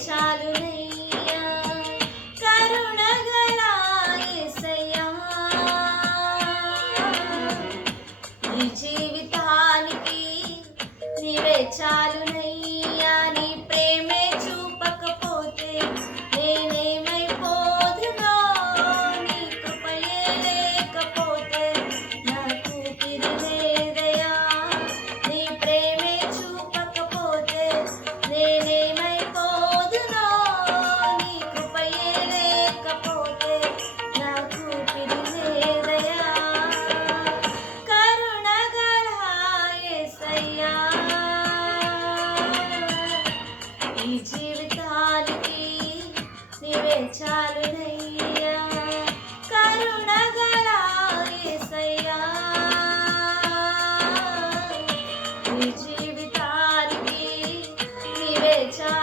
చాలునయ్యా కరుణగల యేసయ్యా ఈ జీవితానికి నీవే చాలునయ్యా నీ ప్రేమే చూపకపోతే నేనేమైపోదునో నీ కృపయే లేకపోతే నాకు తిరిగేదయా నీ ప్రేమే చూపకపోతే నేనేమైపోదునో నీ కృపయే లేకపోతే నాకు తిరిగేదయా కరుణగల యేసయ్యా ఈ జీవితానికి నీవే చాలునయ్యా కరుణగల యేసయ్యా ఈ జీవితానికి నీవే చాలు